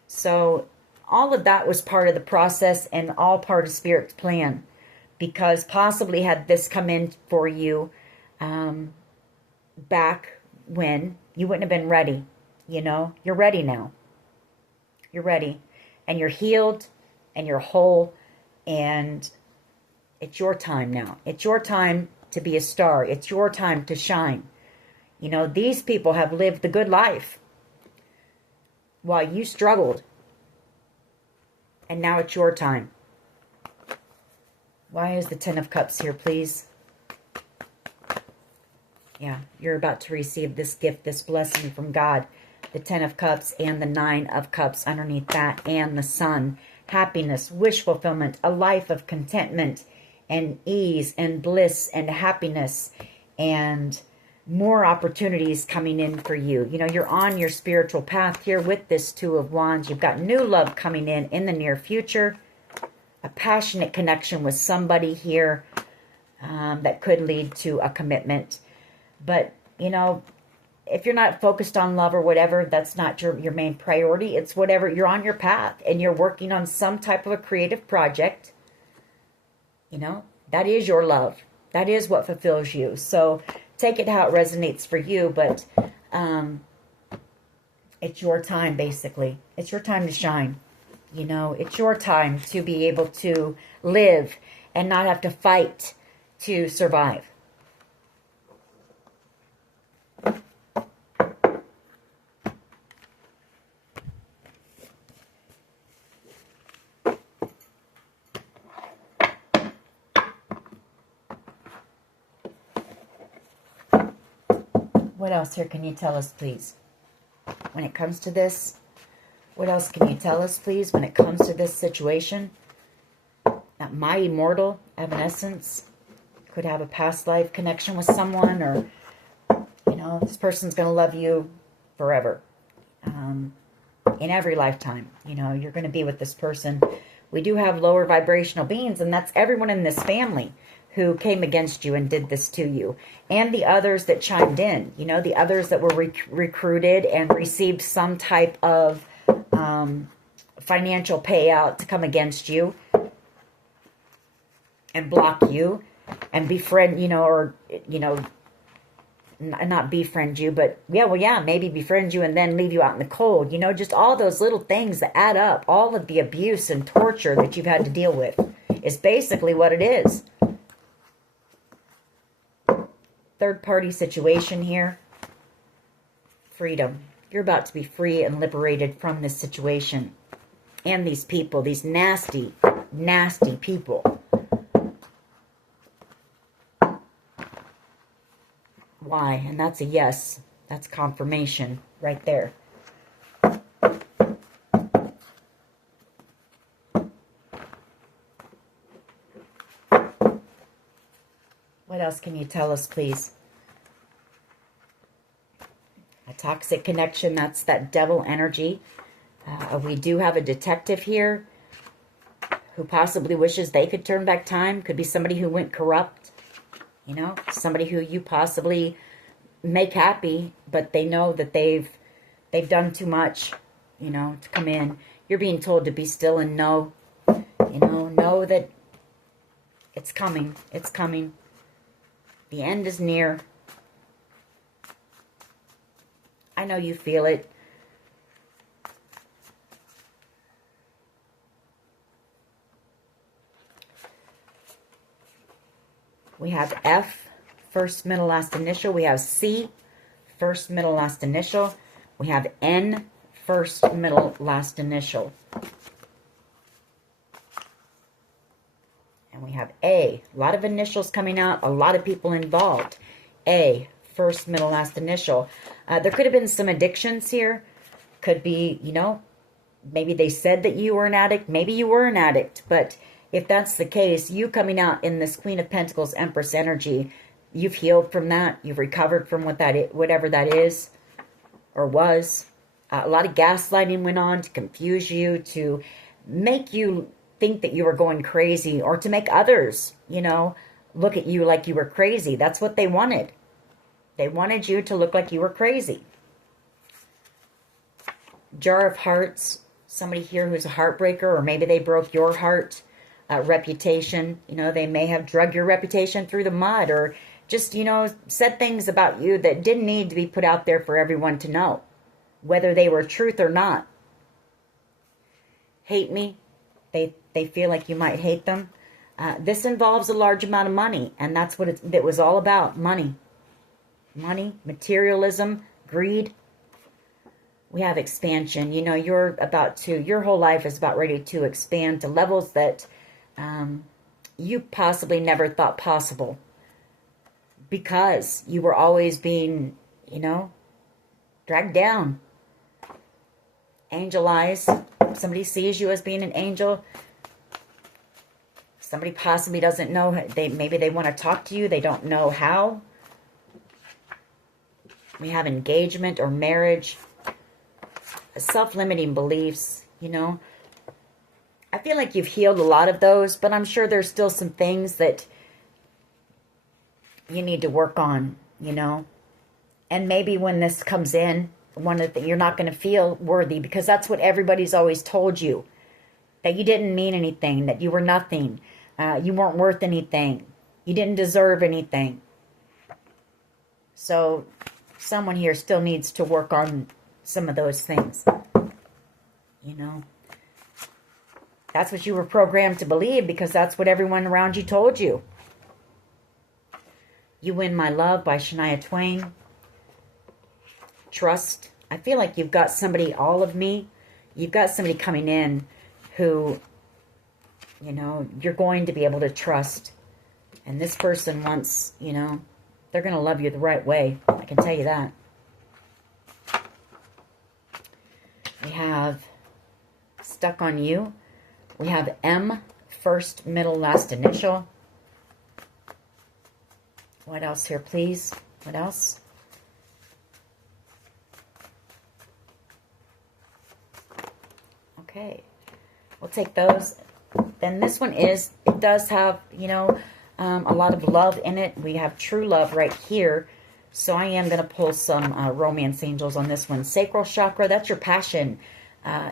So all of that was part of the process and all part of Spirit's plan. Because possibly had this come in for you back when, you wouldn't have been ready. You're ready now. You're ready. And you're healed and you're whole. And it's your time now. It's your time to be a star. It's your time to shine. These people have lived the good life while you struggled. And now it's your time. Why is the Ten of Cups here, please? Yeah, you're about to receive this gift, this blessing from God. The Ten of Cups and the Nine of Cups underneath that, and the Sun. Happiness, wish fulfillment, a life of contentment and ease and bliss and happiness and more opportunities coming in for you. You're on your spiritual path here with this Two of Wands. You've got new love coming in the near future. A passionate connection with somebody here that could lead to a commitment. But, if you're not focused on love or whatever, that's not your main priority. It's whatever. You're on your path and you're working on some type of a creative project. That is your love. That is what fulfills you. So take it how it resonates for you, but it's your time, basically. It's your time to shine. It's your time to be able to live and not have to fight to survive. What else here can you tell us, please? When it comes to this, What else can you tell us, please, when it comes to this situation? That my immortal Evanescence could have a past life connection with someone, or, you know, this person's going to love you forever. In every lifetime, you know, you're going to be with this person. We do have lower vibrational beings, and that's everyone in this family who came against you and did this to you. And the others that chimed in, you know, the others that were recruited and received some type of financial payout to come against you and block you and befriend, you know, or, you know, not befriend you, but maybe befriend you and then leave you out in the cold. You know, just all those little things that add up. All of the abuse and torture that you've had to deal with is basically what it is. Third party situation here. Freedom. You're about to be free and liberated from this situation. And these people, these nasty, nasty people. Why? And that's a yes. That's confirmation right there. What else can you tell us, please? A toxic connection, that's that devil energy. We do have a detective here who possibly wishes they could turn back time. Could be somebody who went corrupt. You know, somebody who you possibly make happy, but they know that they've done too much, you know, to come in. You're being told to be still and know, you know that it's coming. It's coming. The end is near. I know you feel it. We have F, first, middle, last initial. We have C, first, middle, last initial. We have N, first, middle, last initial. And we have A. A lot of initials coming out. A lot of people involved. A, first, middle, last initial. There could have been some addictions here. Could be, you know, maybe they said that you were an addict. Maybe you were an addict. But if that's the case, you coming out in this Queen of Pentacles, Empress energy, you've healed from that. You've recovered from whatever that is or was. A lot of gaslighting went on to confuse you, to make you think that you were going crazy, or to make others, you know, look at you like you were crazy. That's what they wanted. They wanted you to look like you were crazy. Jar of Hearts. Somebody here who's a heartbreaker, or maybe they broke your heart. Reputation, you know, they may have drug your reputation through the mud, or just, you know, said things about you that didn't need to be put out there for everyone to know, whether they were truth or not. Hate me. They feel like you might hate them. This involves a large amount of money, and that's what it was all about. Money, materialism, greed. We have expansion. You know, your whole life is about ready to expand to levels that you possibly never thought possible, because you were always being, you know, dragged down. Angel eyes. Somebody sees you as being an angel. Somebody possibly doesn't know. Maybe they want to talk to you. They don't know how. We have engagement or marriage. Self-limiting beliefs, you know. I feel like you've healed a lot of those, but I'm sure there's still some things that you need to work on, you know. And maybe when this comes in, you're not going to feel worthy, because that's what everybody's always told you. That you didn't mean anything, that you were nothing, you weren't worth anything, you didn't deserve anything. So someone here still needs to work on some of those things, you know. That's what you were programmed to believe, because that's what everyone around you told you. You Win My Love by Shania Twain. Trust. I feel like you've got somebody, all of me, you've got somebody coming in who, you know, you're going to be able to trust. And this person wants, you know, they're going to love you the right way. I can tell you that. We have Stuck on you. We have M, first, middle, last initial. What else here, please? What else? Okay. We'll take those. Then this one is, it does have, you know, a lot of love in it. We have true love right here. So I am going to pull some romance angels on this one. Sacral chakra, that's your passion,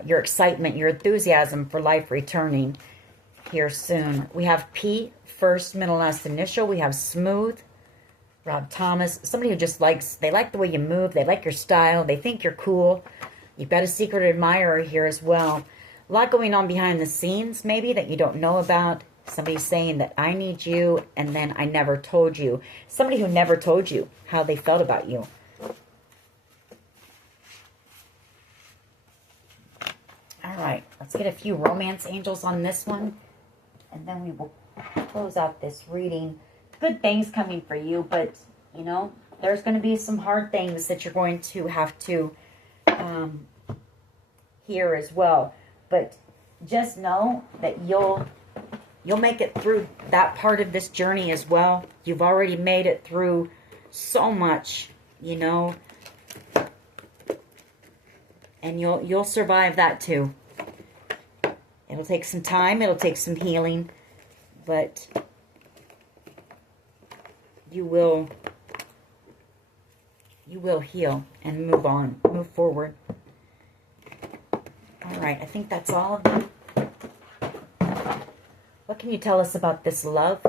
your excitement, your enthusiasm for life returning here soon. We have P, first, middle, last initial. We have smooth, Rob Thomas. Somebody who just likes, they like the way you move. They like your style. They think you're cool. You've got a secret admirer here as well. A lot going on behind the scenes, maybe, that you don't know about. Somebody saying that I need you, and then I never told you. Somebody who never told you how they felt about you. All right, let's get a few romance angels on this one, and then we will close out this reading. Good things coming for you, but, you know, there's going to be some hard things that you're going to have to hear as well. But just know that you'll make it through that part of this journey as well. You've already made it through so much, you know, and you'll survive that too. It'll take some time, it'll take some healing, but you will heal and move on, move forward. All right, I think that's all of them. What can you tell us about this love?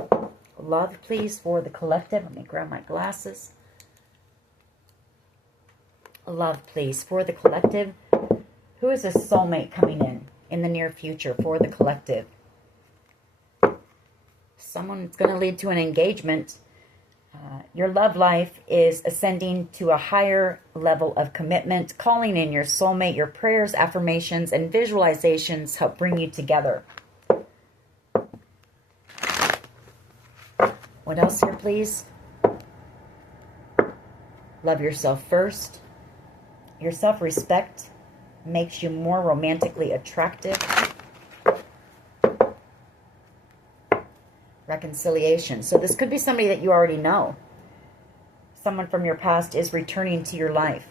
Love, please, for the collective. Let me grab my glasses. Love, please, for the collective. Who is a soulmate coming in the near future for the collective? Someone that's going to lead to an engagement. Your love life is ascending to a higher level of commitment. Calling in your soulmate, your prayers, affirmations, and visualizations help bring you together. What else here, please? Love yourself first. Your self-respect makes you more romantically attractive. Reconciliation. So this could be somebody that you already know. Someone from your past is returning to your life.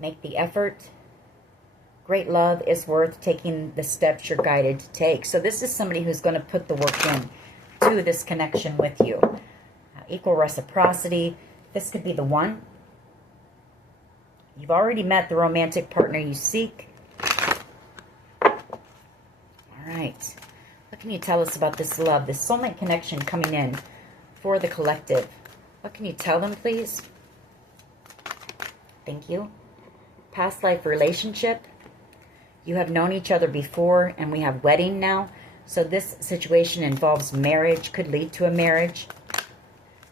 Make the effort. Great love is worth taking the steps you're guided to take. So this is somebody who's going to put the work in to this connection with you. Equal reciprocity. This could be the one. You've already met the romantic partner you seek. All right. What can you tell us about this love, this soulmate connection coming in for the collective? What can you tell them, please? Thank you. Past life relationship. You have known each other before, and we have wedding now. So this situation involves marriage, could lead to a marriage.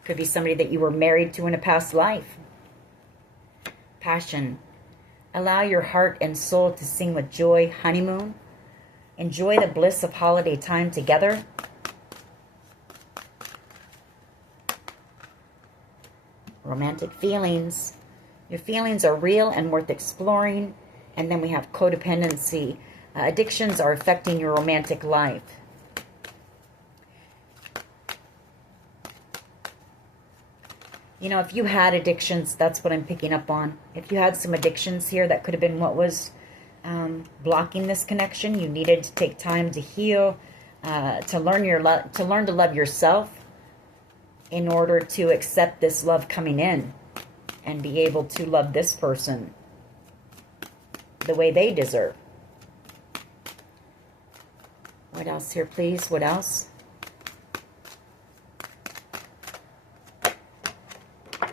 Could be somebody that you were married to in a past life. Passion. Allow your heart and soul to sing with joy. Honeymoon. Enjoy the bliss of holiday time together. Romantic feelings. Your feelings are real and worth exploring. And then we have codependency. Addictions are affecting your romantic life. You know, if you had addictions, that's what I'm picking up on. If you had some addictions here, that could have been what was blocking this connection. You needed to take time to heal, to learn to love yourself in order to accept this love coming in and be able to love this person the way they deserve. What else here, please? What else?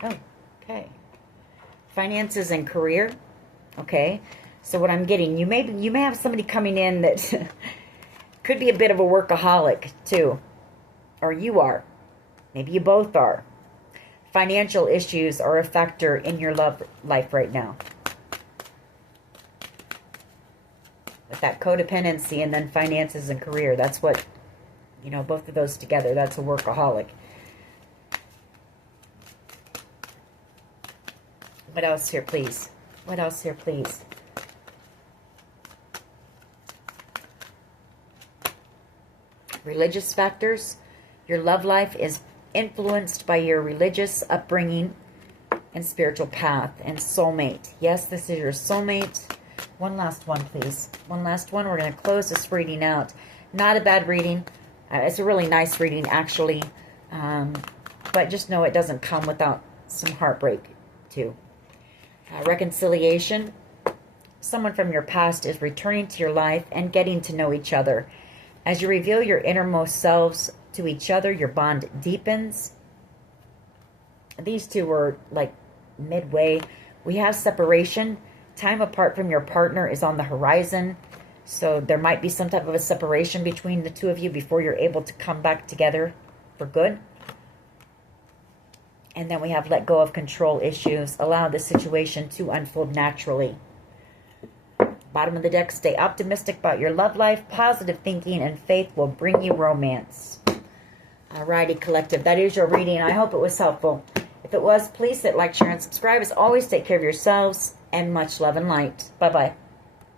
Oh, okay. Finances and career. Okay. So what I'm getting, you may have somebody coming in that could be a bit of a workaholic too. Or you are. Maybe you both are. Financial issues are a factor in your love life right now. With that codependency and then finances and career, that's what, you know, both of those together, that's a workaholic. What else here, please? What else here, please? Religious factors. Your love life is influenced by your religious upbringing and spiritual path. And soulmate. Yes, this is your soulmate. One last one, please. One last one. We're going to close this reading out. Not a bad reading. It's a really nice reading, actually. But just know it doesn't come without some heartbreak, too. Reconciliation. Someone from your past is returning to your life and getting to know each other. As you reveal your innermost selves to each other, your bond deepens. These two were like midway. We have separation. Time apart from your partner is on the horizon. So there might be some type of a separation between the two of you before you're able to come back together for good. And then we have let go of control issues. Allow the situation to unfold naturally. Bottom of the deck, stay optimistic about your love life. Positive thinking and faith will bring you romance. Alrighty, collective. That is your reading. I hope it was helpful. If it was, please hit like, share, and subscribe. As always, take care of yourselves and much love and light. Bye-bye.